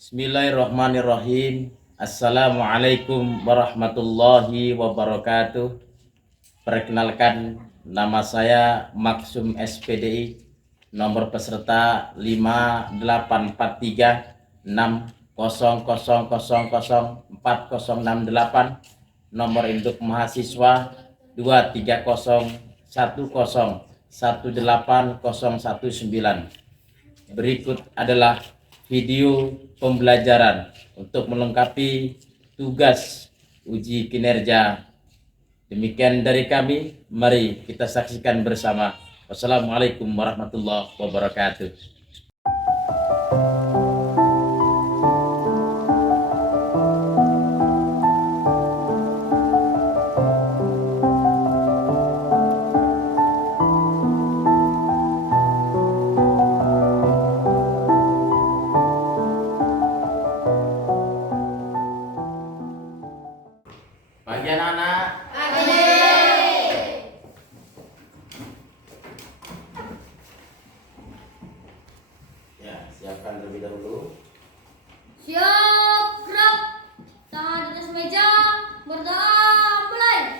Bismillahirrahmanirrahim. Assalamualaikum warahmatullahi wabarakatuh. Perkenalkan, nama saya Maksum SPDI, nomor peserta 588360004068, nomor induk mahasiswa 23010180119. Berikut adalah video pembelajaran untuk melengkapi tugas uji kinerja. Demikian dari kami, mari kita saksikan bersama. Wassalamualaikum warahmatullahi wabarakatuh. Pagi anak-anak. Ya, siapkan terlebih dahulu. Siap, gerak. Tangan di atas meja. Berdoa, mulai.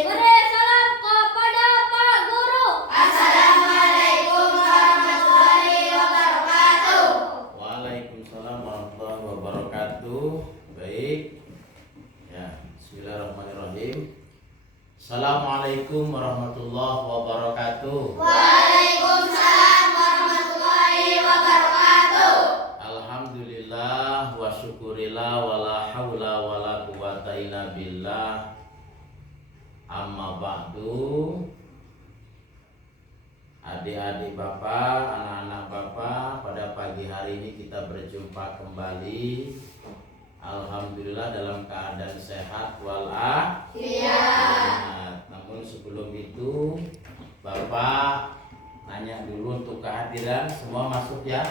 Beri salam kepada Pak Guru. Waalaikumsalam warahmatullahi wabarakatuh. Baik. Ya, bismillahirrahmanirrahim. Assalamualaikum warahmatullahi wabarakatuh. Alhamdulillah wa syukurillah wala haula wala quwata illa billah. Amma ba'du. Adik-adik Bapak, anak-anak Bapak, pada pagi hari ini kita berjumpa kembali. Alhamdulillah dalam keadaan sehat walafiat. Namun sebelum itu Bapak nanya dulu untuk kehadiran. Semua masuk ya?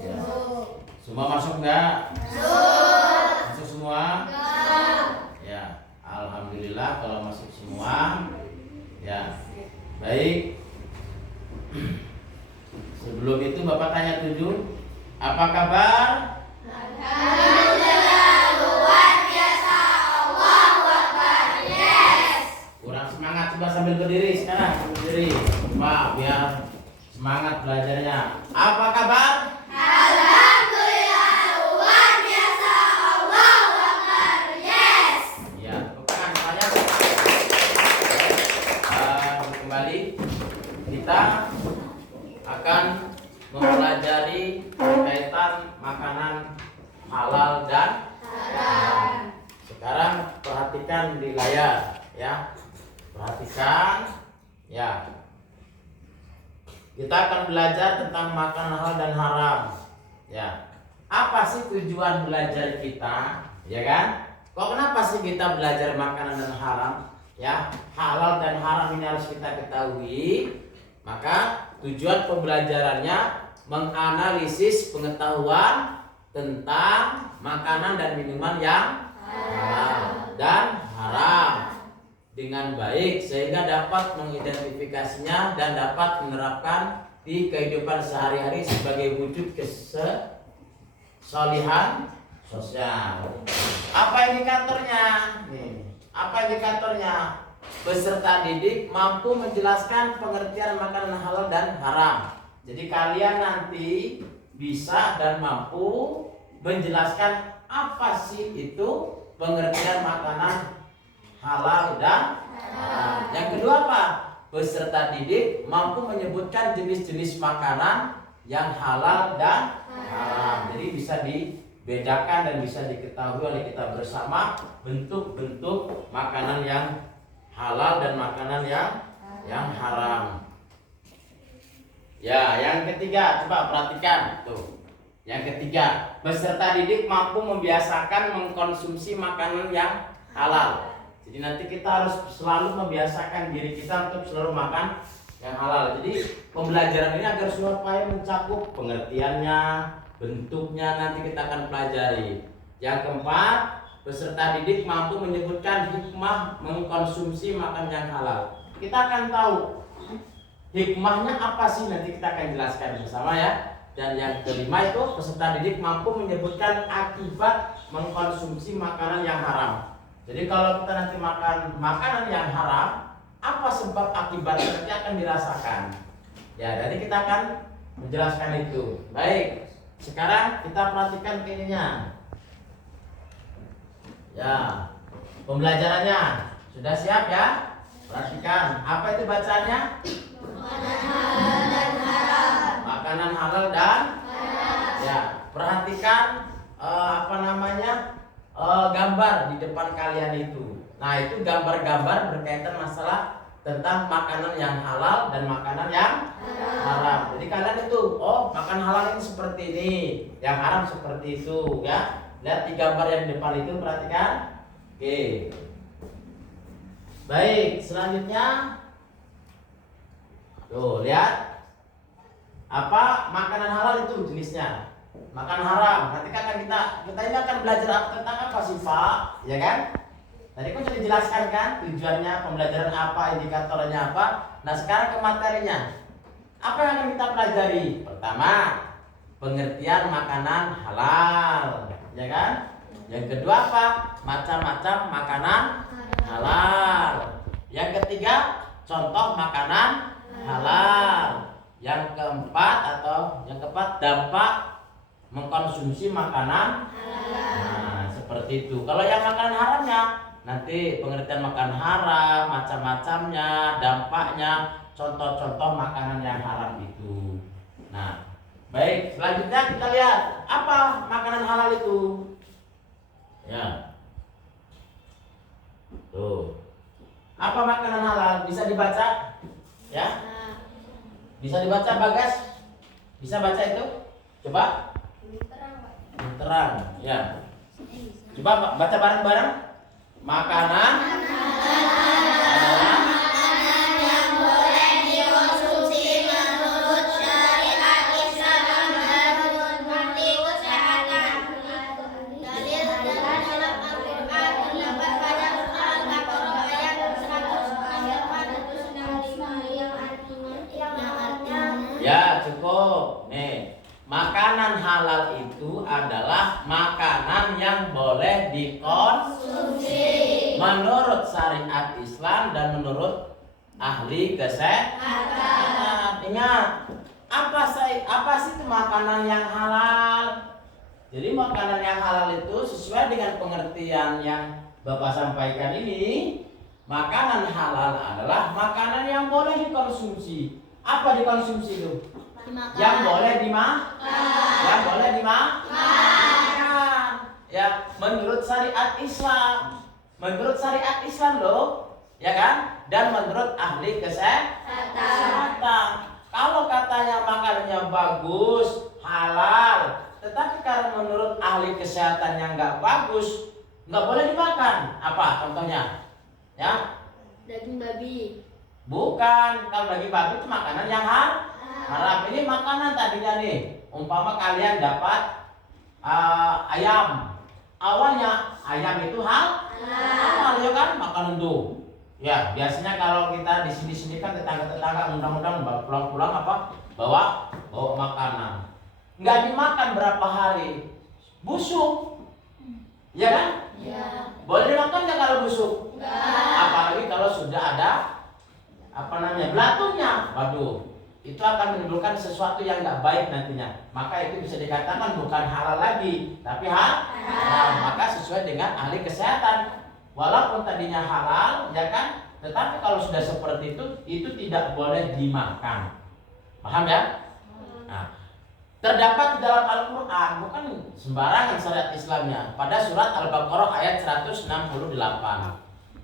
Ya. Semua masuk nggak? Masuk semua? Ya, alhamdulillah kalau masuk semua. Ya, baik. Sebelum itu Bapak tanya 7, apa kabar? Kurang semangat, coba sambil berdiri sekarang, sambil berdiri. Pak, biar semangat belajarnya. Apa kabar? Alhamdulillah, luar biasa. Allahu Akbar. Yes. Ya, tepuk tangan semuanya. kita akan mempelajari berkaitan makanan halal dan haram. Sekarang perhatikan di layar ya. Perhatikan ya. Kita akan belajar tentang makanan halal dan haram. Ya. Apa sih tujuan belajar kita? Ya kan? Kok kenapa sih kita belajar makanan dan haram? Ya, halal dan haram ini harus kita ketahui. Maka tujuan pembelajarannya menganalisis pengetahuan tentang makanan dan minuman yang halal dan haram dengan baik sehingga dapat mengidentifikasinya dan dapat menerapkan di kehidupan sehari-hari sebagai wujud kesolihan sosial. Apa indikatornya? Nih, apa indikatornya? Peserta didik mampu menjelaskan pengertian makanan halal dan haram. Jadi kalian nanti bisa dan mampu menjelaskan apa sih itu pengertian makanan halal dan haram. Yang kedua apa? Peserta didik mampu menyebutkan jenis-jenis makanan yang halal dan haram. Jadi bisa dibedakan dan bisa diketahui oleh kita bersama bentuk-bentuk makanan yang halal dan makanan yang haram. Ya, yang ketiga, coba perhatikan tuh. Yang ketiga, peserta didik mampu membiasakan mengkonsumsi makanan yang halal. Jadi nanti kita harus selalu membiasakan diri kita untuk selalu makan yang halal. Jadi pembelajaran ini agar supaya mencakup pengertiannya, bentuknya nanti kita akan pelajari. Yang keempat, peserta didik mampu menyebutkan hikmah mengkonsumsi makanan yang halal. Kita akan tahu hikmahnya apa sih, nanti kita akan jelaskan bersama ya. Dan yang kelima itu peserta didik mampu menyebutkan akibat mengkonsumsi makanan yang haram. Jadi kalau kita nanti makan makanan yang haram, apa sebab akibatnya nanti akan dirasakan. Ya, jadi kita akan menjelaskan itu. Baik, sekarang kita perhatikan ininya. Ya, pembelajarannya sudah siap ya? Perhatikan, apa itu bacanya? Makanan halal dan haram. Ya, perhatikan gambar di depan kalian itu. Nah, itu gambar-gambar berkaitan masalah tentang makanan yang halal dan makanan yang haram. Jadi kalian itu, oh, makan halal ini seperti ini, yang haram seperti itu, ya. Lihat di gambar yang di depan itu, perhatikan. Oke. Baik, selanjutnya tuh, lihat. Apa makanan halal itu jenisnya? Makanan haram. Nanti kan kita ini akan belajar tentang apa sih, Pak? Ya kan? Tadi kan sudah dijelaskan kan tujuannya pembelajaran apa, indikatornya apa. Nah, sekarang ke materinya. Apa yang akan kita pelajari? Pertama, pengertian makanan halal, ya kan? Yang kedua apa? Macam-macam makanan halal. Yang ketiga, contoh makanan halal. Yang keempat dampak mengkonsumsi makanan halal. Nah, seperti itu. Kalau yang makanan haramnya, nanti pengertian makanan haram, macam-macamnya, dampaknya, contoh-contoh makanan yang haram itu. Nah, baik, selanjutnya kita lihat apa makanan halal itu. Ya. Tuh. Apa makanan halal? Bisa dibaca? Ya? Bisa dibaca, Bagas? Bisa baca itu? Coba. Terang, ya. Coba baca bareng-bareng. Makanan adalah Makanan yang boleh dikonsumsi menurut syariat Islam dan menurut kesehatan. Dalil adalah dalam Al-Quran terdapat pada surah Al-Baqarah ayat 100 ayat 405 yang artinya ya, cukup. Nih, makanan halal itu adalah makanan yang boleh dikonsumsi menurut syariat Islam dan menurut ahli kesehatan. Ingat, apa sih itu makanan yang halal? Jadi makanan yang halal itu sesuai dengan pengertian yang Bapak sampaikan ini. Makanan halal adalah makanan yang boleh dikonsumsi Apa dikonsumsi itu? Dimakan. Yang boleh yang boleh dimakan. Ya, menurut syariat Islam. Menurut syariat Islam loh, ya kan? Dan menurut ahli kesehatan. Kalau katanya makanannya bagus, halal, tetapi karena menurut ahli kesehatan yang nggak bagus, nggak boleh dimakan. Apa contohnya? Ya? Daging babi. Bukan. Kalau daging babi itu makanan yang haram. Ini makanan tadinya nih. Umpama kalian dapat ayam. Awalnya ayam itu halal, ya kan? Makanan tuh. Ya, biasanya kalau kita di sini kan tetangga-tetangga undang-undang pulang-pulang bawa makanan. Nggak dimakan berapa hari, busuk. Ya kan? Ya. Boleh dimakan nggak kalau busuk? Nggak. Apalagi kalau sudah ada belatunnya. Waduh, itu akan menimbulkan sesuatu yang nggak baik nantinya. Maka itu bisa dikatakan bukan halal lagi, tapi haram. Maka sesuai dengan ahli kesehatan. Walaupun tadinya halal, ya kan? Tetapi kalau sudah seperti itu tidak boleh dimakan. Paham ya? Nah, terdapat di dalam Al-Quran, bukan sembarangan syariat Islamnya. Pada surat Al-Baqarah ayat 168.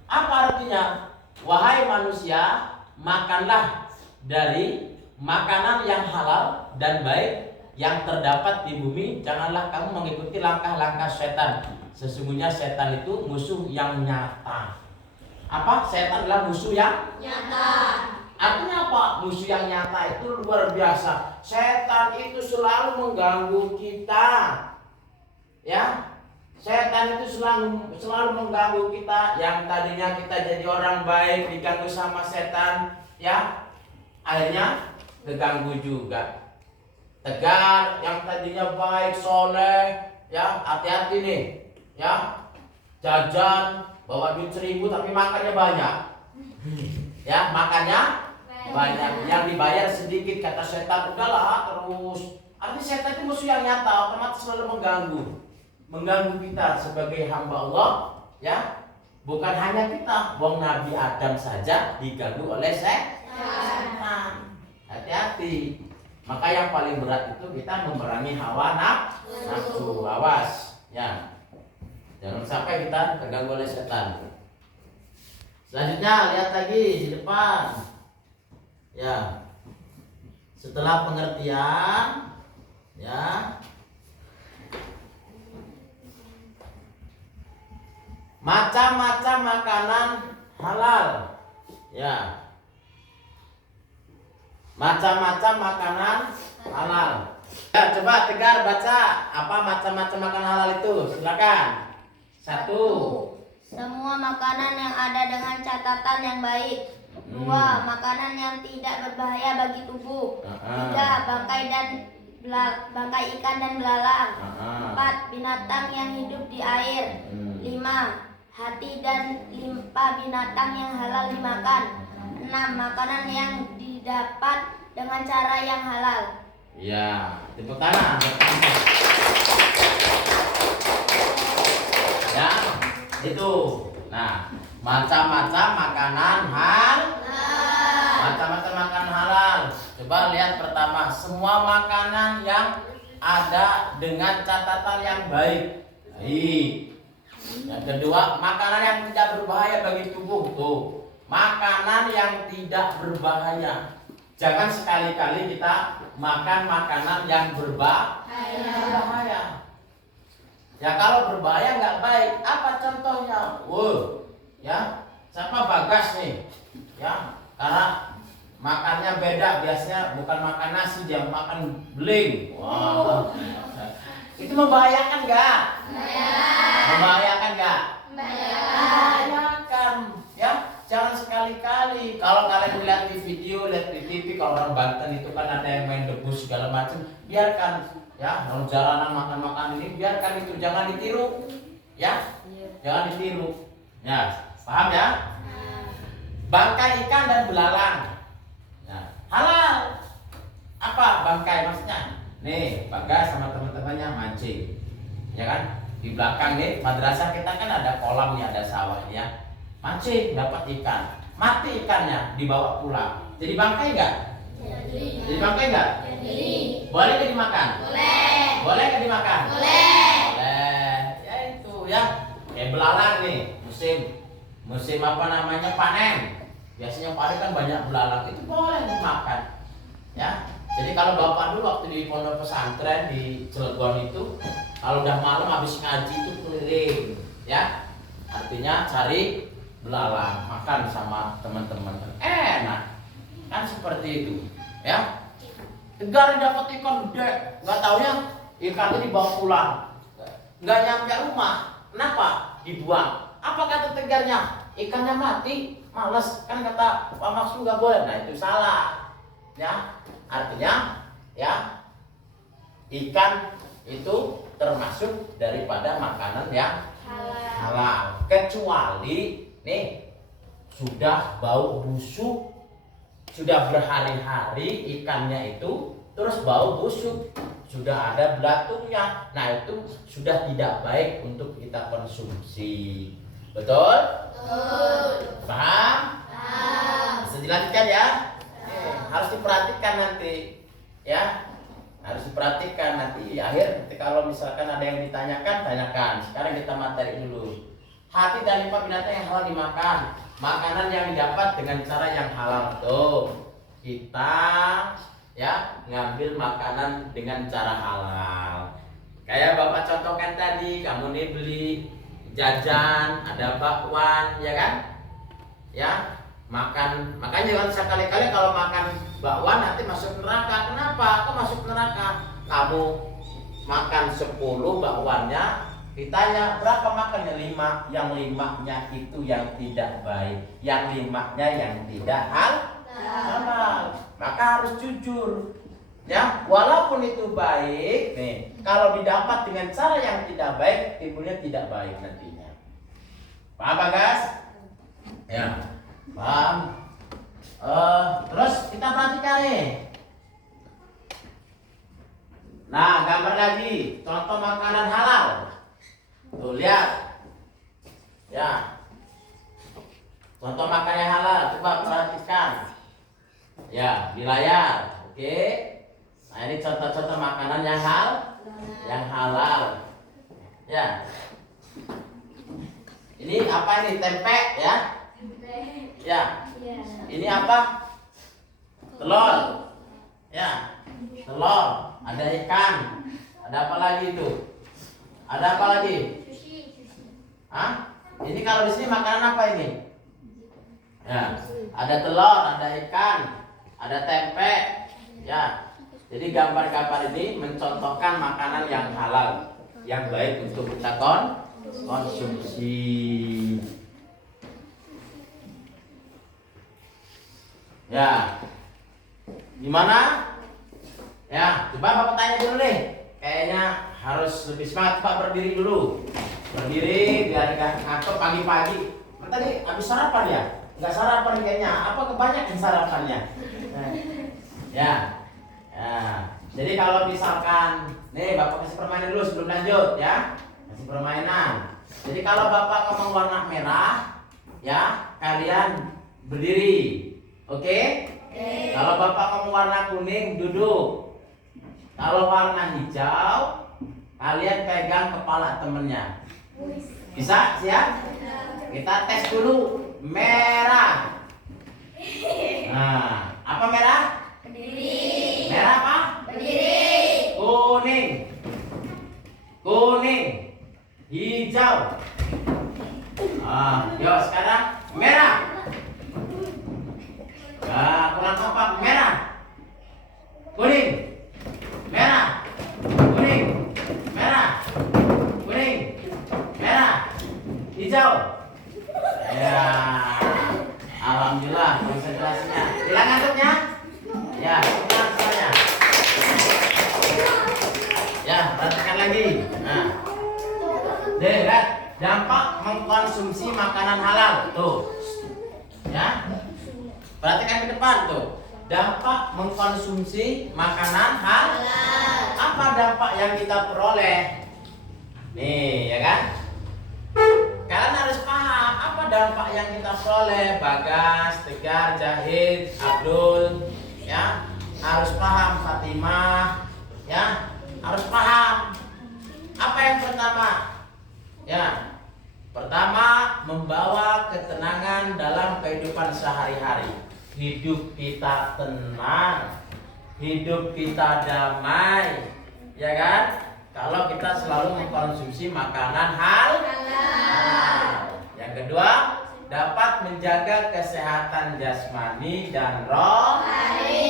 Apa artinya? Wahai manusia, makanlah dari makanan yang halal dan baik yang terdapat di bumi. Janganlah kamu mengikuti langkah-langkah setan. Sesungguhnya setan itu musuh yang nyata. Apa? Setan adalah musuh yang Nyata. Artinya apa? Musuh yang nyata itu luar biasa. Setan itu selalu mengganggu kita. Ya. Setan itu selalu mengganggu kita. Yang tadinya kita jadi orang baik diganggu sama setan, ya. Akhirnya keganggu juga. Tegar yang tadinya baik, soleh, ya, hati-hati nih. Ya, jajan bawa duit 1.000 tapi makannya banyak. Ya, makannya banyak, yang dibayar sedikit. Kata setan, udahlah terus. Artinya setan itu musuh yang nyata, otomatis selalu mengganggu kita sebagai hamba Allah. Ya, bukan hanya kita, wong Nabi Adam saja diganggu oleh setan. Hati-hati. Maka yang paling berat itu kita memerangi hawa nafsu. Awas, ya. Jangan sampai kita terganggu oleh setan. Selanjutnya lihat lagi di depan. Ya. Setelah pengertian, ya. Macam-macam makanan halal. Ya. Macam-macam makanan halal. Ya, coba Tegar baca apa macam-macam makanan halal itu. Silakan. 1. Semua makanan yang ada dengan catatan yang baik. 2. Makanan yang tidak berbahaya bagi tubuh. 3. Bangkai ikan dan belalang. 4. Binatang yang hidup di air. 5. Hati dan limpa binatang yang halal dimakan. 6. Makanan yang didapat dengan cara yang halal. Ya, tepuk tangan. Ya, itu. Nah, macam-macam makanan macam-macam makanan halal. Coba lihat pertama, semua makanan yang ada dengan catatan yang baik. Baik. Yang kedua, makanan yang tidak berbahaya bagi tubuh. Tuh, makanan yang tidak berbahaya. Jangan sekali-kali kita makan makanan yang berbahaya. Ya kalau berbahaya nggak baik. Apa contohnya? Ya, siapa Bagas nih? Ya, karena makannya beda. Biasanya bukan makan nasi, dia makan beling. Wah, itu membahayakan nggak? Membahayakan nggak? Membahayakan. Ya, jangan sekali-kali. Kalau kalian lihat di video, lihat di TV, kalau orang Banten itu kan ada yang main debus segala macam, biarkan. Ya, dalam jalanan makan ini biarkan itu, jangan ditiru. Ya, jangan ditiru. Ya, paham ya? Bangkai ikan dan belalang. Ya, halal. Apa bangkai maksudnya? Nih, Bagas sama teman-temannya mancing. Ya kan? Di belakang nih madrasah kita kan ada kolam nih, ada sawah ya. Mancing dapat ikan. Mati ikannya, dibawa pulang. Jadi bangkai enggak? Jadi bangkai nggak? Boleh nggak dimakan? Boleh nggak dimakan? Boleh. Ya itu ya. Kayak belalang nih, musim apa namanya panen. Biasanya panen kan banyak belalang, itu boleh dimakan. Ya. Jadi kalau bapak dulu waktu di pondok pesantren di Cilegon itu, kalau udah malam habis ngaji itu keliling, ya. Artinya cari belalang, makan sama teman-teman. Enak. Kan seperti itu, ya. Tegar dapat ikan gede, nggak taunya ikan itu dibawa pulang, nggak nyampe rumah. Kenapa? Dibuang. Apa kata tegarnya? Ikannya mati, males. Kan kata Pak Maksud nggak boleh. Nah itu salah, ya. Artinya, ya, ikan itu termasuk daripada makanan yang halal. Kecuali nih sudah bau busuk, sudah berhari-hari ikannya itu terus bau busuk, sudah ada belatuknya. Nah itu sudah tidak baik untuk kita konsumsi. Betul? Paham? Bisa dilanjutkan ya? Harus diperhatikan nanti, ya. Harus diperhatikan nanti akhir kalau misalkan ada yang ditanyakan, tanyakan. Sekarang kita materi dulu. Hati dan lipat binatang yang halal dimakan. Makanan yang didapat dengan cara yang halal tuh. Kita ya ngambil makanan dengan cara halal. Kayak Bapak contohkan tadi, kamu nih beli jajan, ada bakwan, ya kan? Ya, makanya jangan sekali-kali kalau makan bakwan nanti masuk neraka. Kenapa? Kok masuk neraka? Kamu makan 10 bakwannya, ditanya berapa makannya? 5. Yang 5-nya itu yang tidak baik, yang 5-nya yang tidak halal. Maka harus jujur, ya. Walaupun itu baik, nih, kalau didapat dengan cara yang tidak baik, timbulnya tidak baik nantinya. Paham, Pak Gas? Ya. Paham. Terus kita perhatikan nih. Nah, gambar lagi contoh makanan halal. Tuh lihat. Ya. Contoh makanan halal, coba perhatikan. Ya, di layar. Oke. Nah, ini contoh-contoh makanan yang halal. Ya. Ini apa ini? Tempe, ya? Ya. Ini apa? Telur. Ya. Telur. Ada ikan. Ada apa lagi itu? Ada apa lagi? Hah? Ini kalau di sini makanan apa ini? Ya. Ada telur, ada ikan, ada tempe. Ya. Jadi gambar-gambar ini mencontohkan makanan yang halal, yang baik untuk kita konsumsi. Ya, gimana? Ya, coba Bapak tanya dulu nih. Kayaknya harus lebih semangat. Pak berdiri dulu. Berdiri biar nggak ngantuk pagi-pagi. Tadi habis sarapan ya? Nggak sarapan kayaknya. Apa kebanyakan sarapannya? Ya. Ya. Jadi kalau misalkan, nih Bapak kasih permainan dulu sebelum lanjut ya. Kasih permainan. Jadi kalau Bapak ngomong warna merah, ya kalian berdiri. Oke? Kalau Bapak ngomong warna kuning, duduk. Kalau warna hijau, kalian pegang kepala temennya. Bisa? Siap? Kita tes dulu. Merah. Nah, apa merah? Berdiri. Merah apa? Berdiri. Kuning. Kuning. Hijau. Yuk sekarang merah. Kurang kompak. Merah. Kuning. Merah. Kuning. Merah. Kuning. Merah. Hijau. Ya. Alhamdulillah konsentrasinya. Hilang ngantuknya? Ya, hilang semuanya. Ya, perhatikan lagi. Nah. Lihat, dampak mengkonsumsi makanan halal. Tuh. Ya. Perhatikan ke depan tuh. Dampak mengkonsumsi makanan halal. Apa dampak yang kita peroleh? Nih, ya kan? Kalian harus paham apa dampak yang kita peroleh. Bagas, Tegar, Jahid, Abdul, ya harus paham Fatimah, ya harus paham. Apa yang pertama? Ya, pertama membawa ketenangan dalam kehidupan sehari-hari. Hidup kita tenang, hidup kita damai, ya kan? Kalau kita selalu mengkonsumsi makanan halal. Yang kedua, dapat menjaga kesehatan jasmani dan rohani.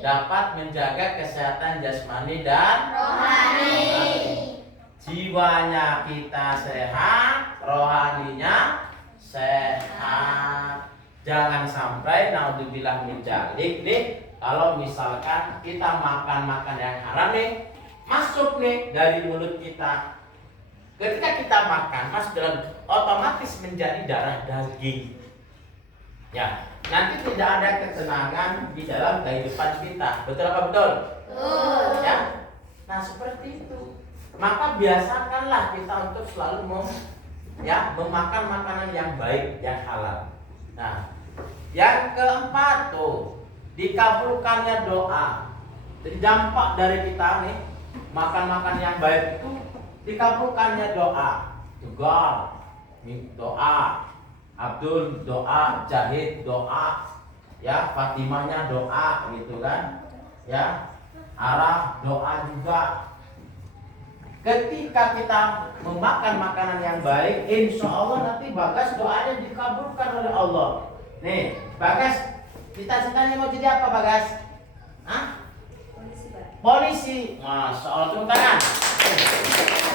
Dapat menjaga kesehatan jasmani dan rohani. Jiwanya kita sehat, rohaninya sehat. Jangan sampai naudzubillah min dzalik nih, kalau misalkan kita makan yang haram nih, masuk nih dari mulut kita. Ketika kita makan, masuk dalam, otomatis menjadi darah daging. Ya, nanti tidak ada ketenangan di dalam kehidupan kita. Betul apa betul? Betul. Ya. Nah, seperti itu. Maka biasakanlah kita untuk selalu memakan makanan yang baik, yang halal. Nah, yang keempat tuh, dikabulkannya doa. Jadi dampak dari kita nih makan yang baik itu dikabulkannya doa. Tegal doa, Abdul doa, Jahid doa, ya Fatimahnya doa gitu kan, ya Arah doa juga. Ketika kita memakan makanan yang baik, insya Allah nanti Bagas doanya dikabulkan oleh Allah. Nih, Bagas, cita-citanya mau jadi apa Bagas? Hah? Polisi. Masya Allah, tepuk tangan.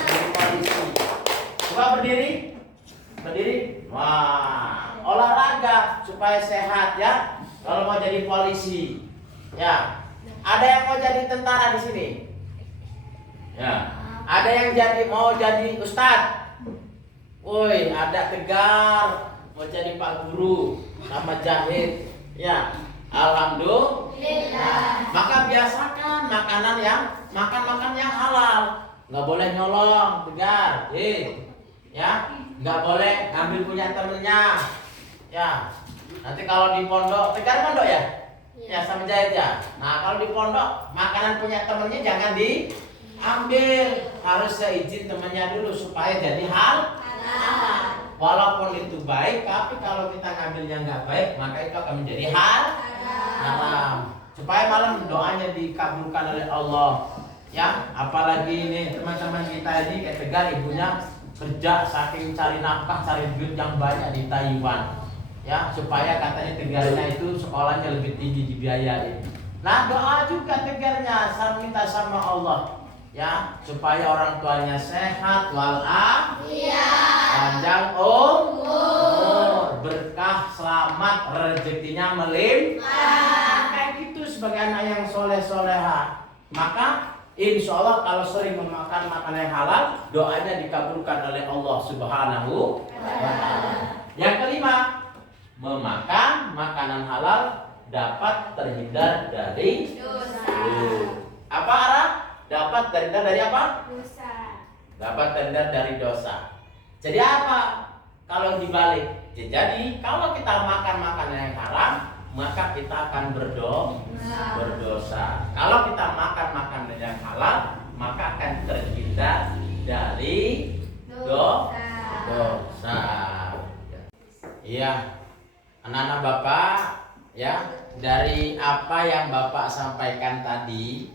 Jadi polisi. Coba berdiri. Berdiri. Wah, olahraga supaya sehat ya. Kalau mau jadi polisi, ya. Ada yang mau jadi tentara di sini? Ya. Ada yang mau jadi ustadz? Woi, ada Tegar mau jadi Pak Guru sama Jahid. Ya, alhamdulillah. Maka biasakan makan yang halal. Nggak boleh nyolong, Tegar. Ya, nggak boleh ngambil punya temennya. Ya, nanti kalau di pondok, Tegar pondok ya? Ya, sama Jahid ya. Nah, kalau di pondok makanan punya temennya jangan diambil, harus seizin temannya dulu supaya jadi halal. Walaupun itu baik, tapi kalau kita ngambilnya nggak baik, maka itu akan menjadi haram. Supaya malam doanya dikabulkan oleh Allah. Ya, apalagi ini teman-teman kita ini kayak Tegar, ibunya kerja saking cari nafkah, cari duit yang banyak di Taiwan. Ya, supaya katanya Tegarnya itu sekolahnya lebih tinggi dibiayai. Nah, doa juga Tegarnya, minta sama Allah. Ya, supaya orang tuanya sehat walafiat, panjang umur, berkah, selamat, rezekinya melimpah. Kayak gitu sebagai anak yang soleh-soleha. Maka insya Allah kalau sering memakan makanan yang halal, doanya dikabulkan oleh Allah Subhanahu wa ta'ala. Yang kelima, memakan makanan halal dapat terhindar dari dosa. Apa arah? Dapat terhindar dari apa? Dosa. Dapat terhindar dari dosa. Jadi apa? Kalau dibalik, jadi kalau kita makan makanan yang haram, maka kita akan berdosa. Kalau kita makan makanan yang halal, maka akan terhindar dari dosa. Iya, anak-anak Bapak, ya, dari apa yang Bapak sampaikan tadi,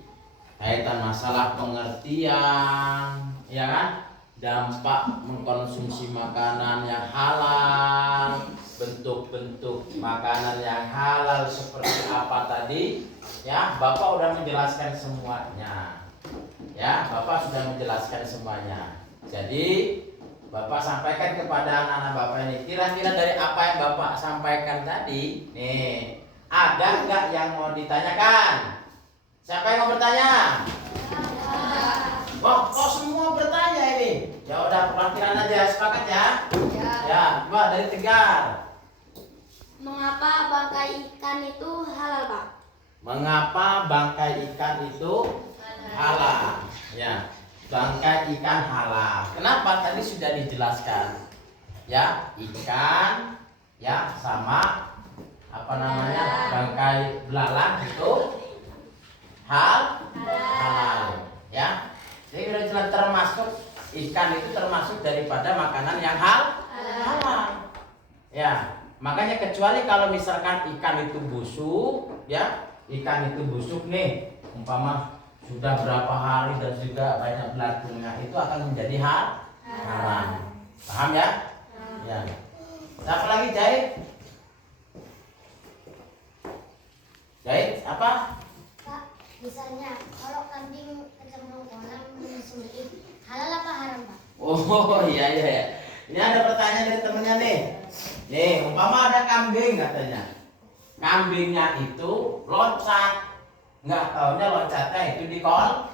kaitan masalah pengertian, ya kan? Dampak mengkonsumsi makanan yang halal, bentuk-bentuk makanan yang halal seperti apa tadi, ya, Bapak udah menjelaskan semuanya. Ya, Bapak sudah menjelaskan semuanya. Jadi, Bapak sampaikan kepada anak-anak Bapak ini, kira-kira dari apa yang Bapak sampaikan tadi, nih, ada nggak yang mau ditanyakan? Siapa yang mau bertanya? Kok semua bertanya ini? Ya udah, perwakilan aja, sepakat ya? Ya, coba dari Tegar. Mengapa bangkai ikan itu halal, Pak? Mengapa bangkai ikan itu halal? Ya, bangkai ikan halal. Kenapa? Tadi sudah dijelaskan. Ya, ikan, ya, sama apa namanya? Bangkai bangkai belalang itu halal, ya. Jadi udah jelas termasuk ikan itu termasuk daripada makanan yang halal. Ya, makanya kecuali kalau misalkan ikan itu busuk, ya, ikan itu busuk nih, umpama sudah berapa hari dan juga banyak belatungnya, itu akan menjadi haram. Paham ya? Ya. Apa lagi Jahit? Jahit apa? Pak, misalnya kalau kambing kecemplung kolam disembelih, halal apa haram, Pak? Oh iya. Ini ada pertanyaan dari temennya nih. Nih, umpama ada kambing katanya. Kambingnya itu loncat. Nggak taunya loncatnya itu di kolam.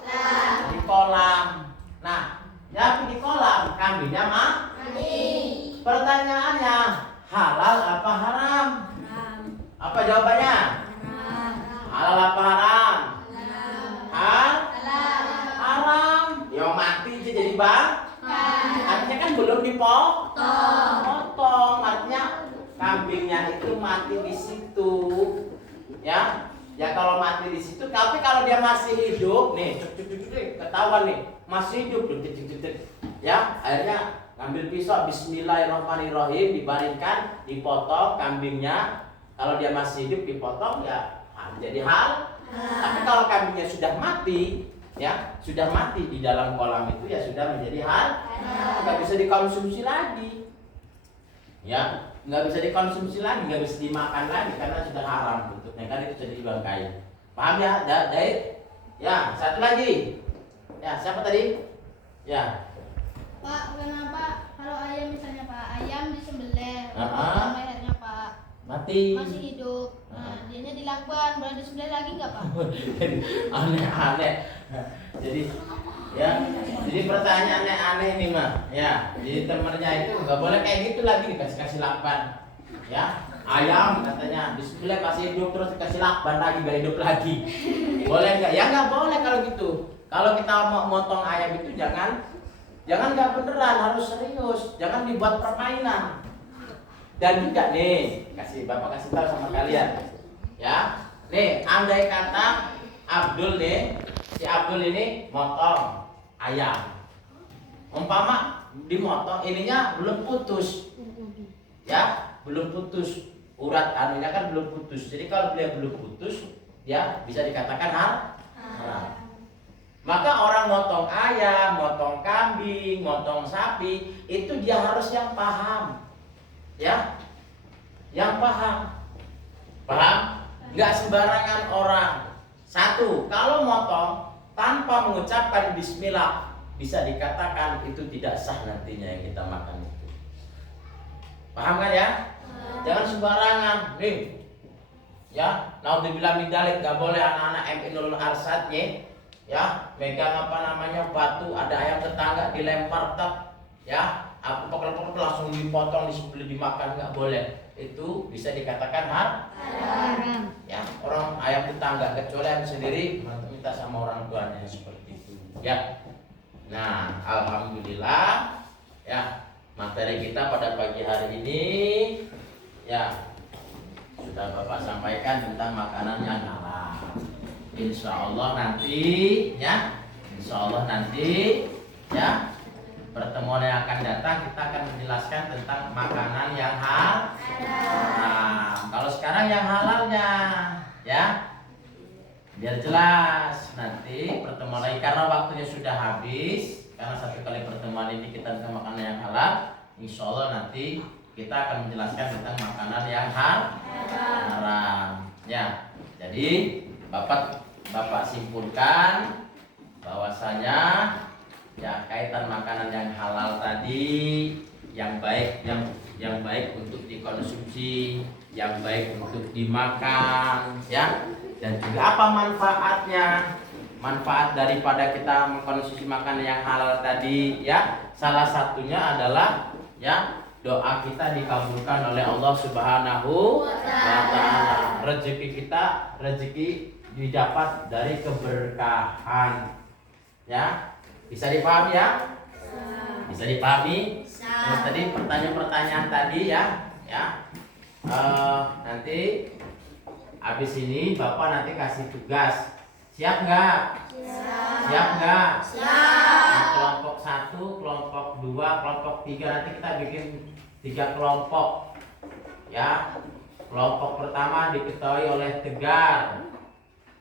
Nah, ya di kolam, kambingnya Mati. Pertanyaannya, halal apa haram? Apa jawabannya? Halal apa haram? Haram. Ya mati aja jadi bang. Artinya kan belum dipotong. Artinya kambingnya itu mati di situ. Ya. Ya kalau mati di situ, tapi kalau dia masih hidup, nih, ketahuan nih, masih hidup, ya, akhirnya ngambil pisau, Bismillahirrahmanirrahim, dibaringkan, dipotong kambingnya. Kalau dia masih hidup dipotong, ya jadi hal. Tapi kalau kambingnya sudah mati, ya, sudah mati di dalam kolam itu, ya sudah menjadi hal, nggak bisa dikonsumsi lagi, ya. Nggak bisa dikonsumsi lagi, nggak bisa dimakan lagi karena sudah haram bentuknya, kan itu sudah dibangkai. Paham ya, Daid? Ya, satu lagi. Ya, siapa tadi? Ya. Pak, kenapa kalau ayam misalnya Pak, ayam disembelih, Ah. lehernya Pak, Mati. masih hidup. Nah, dianya dilakban, boleh disembelih lagi nggak Pak? Aneh-aneh. Jadi pertanyaannya aneh ini mah. Ya, jadi temennya itu nggak boleh kayak gitu lagi, dikasih lakban. Ya, ayam katanya Bismillah kasih hidup terus dikasih lakban lagi biar hidup lagi. Boleh nggak? Ya nggak boleh kalau gitu. Kalau kita mau motong ayam itu jangan nggak beneran, harus serius. Jangan dibuat permainan. Dan juga nih, Bapak kasih tahu sama kalian. Ya, nih andai kata Abdul nih, si Abdul ini motong ayam. Umpama dimotong ininya belum putus. Ya, belum putus. Urat anunya kan belum putus. Jadi kalau dia belum putus, ya bisa dikatakan haram. Maka orang motong ayam, motong kambing, motong sapi, itu dia harus yang paham. Ya. Yang paham. Paham? Nggak sembarangan orang. Satu, kalau motong tanpa mengucapkan bismillah, bisa dikatakan itu tidak sah nantinya yang kita makan itu. Paham kan ya? Jangan sembarangan. Nih, ya, naudzubillah min dzalik, nggak boleh anak-anak MI Nurul Arsadnya, ya, megang batu, ada ayam tetangga dilempar tak, ya, aku pokok langsung dipotong, disembelih, dimakan, nggak boleh. Itu bisa dikatakan haram. Ya, orang ayam tetangga, kecuali ayam sendiri minta sama orang tuanya seperti itu. Ya. Nah, alhamdulillah, ya, materi kita pada pagi hari ini, ya, sudah Bapak sampaikan tentang makanan yang halal. Insya Allah nanti, ya, pertemuan yang akan datang kita akan menjelaskan tentang makanan yang haram. Kalau sekarang yang halalnya, ya, biar jelas nanti pertemuan lagi karena waktunya sudah habis. Karena satu kali pertemuan ini kita tentang makanan yang halal, insya Allah nanti kita akan menjelaskan tentang makanan yang haram. Ya, jadi Bapak simpulkan bahwasanya, ya, kaitan makanan yang halal tadi, yang baik untuk dikonsumsi, yang baik untuk dimakan, ya, dan juga apa manfaatnya, manfaat daripada kita mengkonsumsi makanan yang halal tadi, ya, salah satunya adalah, ya, doa kita dikabulkan oleh Allah Subhanahu wa Ta'ala. Rezeki didapat dari keberkahan, ya. Bisa dipahami ya? Bisa dipahami? Terus tadi pertanyaan-pertanyaan tadi, ya, nanti Habis ini Bapak nanti kasih tugas. Siap nggak? Siap nggak? Nah, kelompok 1, kelompok 2, kelompok 3 nanti kita bikin 3 kelompok. Ya. Kelompok pertama diketuai oleh Tegar.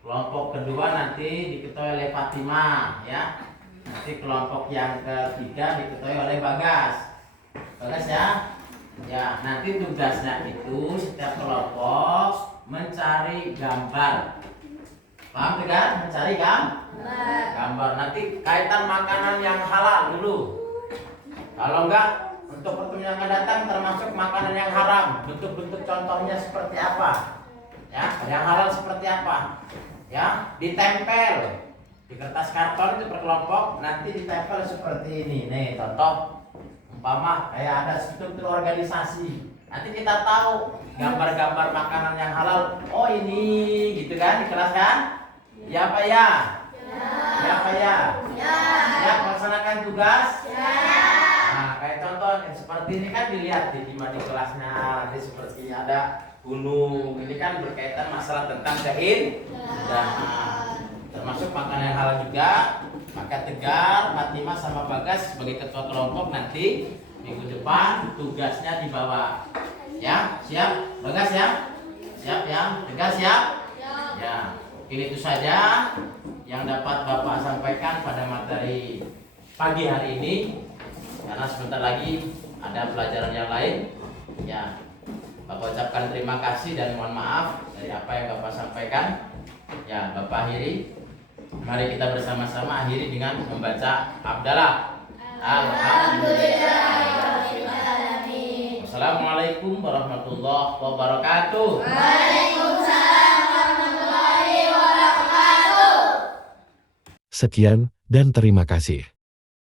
Kelompok kedua nanti diketuai oleh Fatima, ya. Nanti kelompok yang ketiga diketuai oleh Bagas. Bagas ya. Ya, nanti tugasnya itu setiap kelompok mencari gambar. Paham Tegar? Mencari gambar. Nanti kaitan makanan yang halal dulu. Kalau enggak, untuk pertemuan yang akan datang termasuk makanan yang haram. Bentuk-bentuk contohnya seperti apa? Ya, yang halal seperti apa? Ya, ditempel di kertas karton itu per kelompok, nanti ditempel seperti ini. Nih, contoh umpama kayak ada struktur organisasi. Nanti kita tahu gambar-gambar makanan yang halal. Oh, ini gitu kan, di kelas kan? Ya apa ya? Ya apa ya? Ya, melaksanakan tugas? Nah, kayak contoh yang seperti ini kan dilihat di gimana di kelasnya. Nanti seperti ada gunung. Ini kan berkaitan masalah tentang keindahan. Termasuk makanan yang halal juga. Maka Tegar, Fatima sama Bagas sebagai ketua kelompok nanti minggu depan tugasnya dibawa. Ya, siap? Bagas ya? Siap ya? Tegar siap? Ya. Mungkin itu saja yang dapat Bapak sampaikan pada materi pagi hari ini. Karena sebentar lagi ada pelajaran yang lain. Ya, Bapak ucapkan terima kasih dan mohon maaf dari apa yang Bapak sampaikan. Ya, Bapak akhiri. Mari kita bersama-sama akhiri dengan membaca Abdallah. Alhamdulillahirobbilalamin. Assalamualaikum warahmatullahi wabarakatuh. Waalaikumsalam warahmatullahi wabarakatuh. Sekian dan terima kasih.